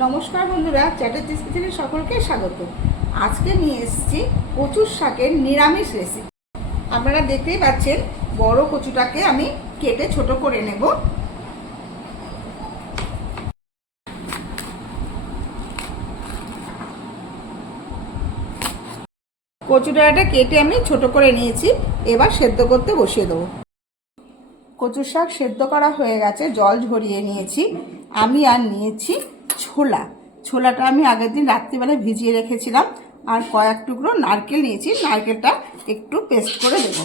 নমস্কার বন্ধুরা, চ্যাটার্জিস কিচেনে সকলকে স্বাগত। আজকে নিয়ে এসেছি কচুর শাকের নিরামিষ রেসিপি। আপনারা দেখতেই পাচ্ছেন, বড় কচুটাকে আমি কেটে ছোট করে নেব। কচুটাটা কেটে আমি ছোট করে নিয়েছি, এবার সেদ্ধ করতে বসিয়ে দেবো। কচুর শাক সেদ্ধ করা হয়ে গেছে, জল ঝরিয়ে নিয়েছি। আমি আর নিয়েছি ছোলাটা আমি আগের দিন রাত্রিবেলায় ভিজিয়ে রেখেছিলাম। আর কয়েক টুকরো নারকেল নিয়েছি, নারকেলটা একটু পেস্ট করে দেব।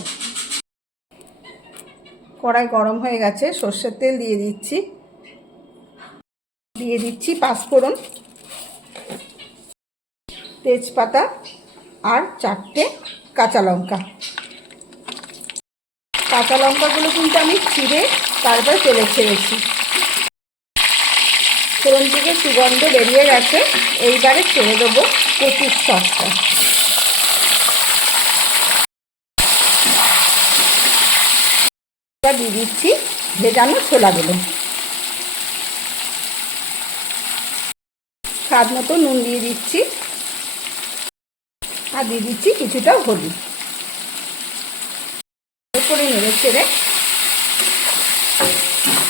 কড়াই গরম হয়ে গেছে, সর্ষের তেল দিয়ে দিচ্ছি পাঁচফোড়ন, তেজপাতা আর 4টে কাঁচা লঙ্কা। কাঁচা লঙ্কাগুলো কিন্তু আমি ছিঁড়ে তারপরে তেলে ছেড়েছি। ফোড়ন থেকে সুগন্ধ বেরিয়ে গেছে, এইবারে ছেড়ে দেবো কচুর শাকটা। দিয়ে দিচ্ছি ভেজানো ছোলাগুলো, স্বাদ মতো নুন দিয়ে দিচ্ছি, আর দিয়ে দিচ্ছি কিছুটা হলুদ। করে নেড়ে ছেড়ে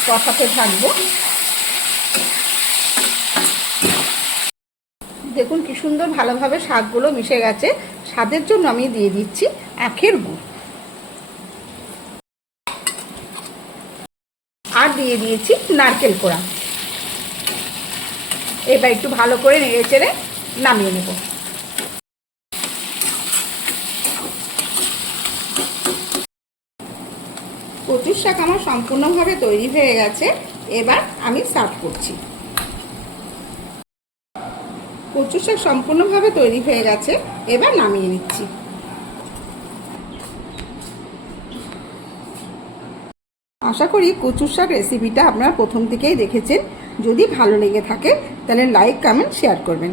কষাতে থাকবো। দেখুন কি সুন্দর ভালোভাবে শাকগুলো মিশে গেছে। স্বাদের জন্য আমি দিয়ে দিচ্ছি আখের গুড়, আর দিয়ে দিয়েছি নারকেল কোড়া। এবার একটু ভালো করে নেড়ে চেড়ে নামিয়ে নেব। কচুর শাক আমার সম্পূর্ণভাবে তৈরি হয়ে গেছে, এবার আমি সার্ভ করছি। কচুর শাক সম্পূর্ণভাবে তৈরি হয়ে গেছে, এবার নামিয়ে নিচ্ছি। আশা করি কচুর শাক রেসিপিটা আপনারা প্রথম থেকেই দেখেছেন। যদি ভালো লেগে থাকে তাহলে লাইক, কমেন্ট, শেয়ার করবেন।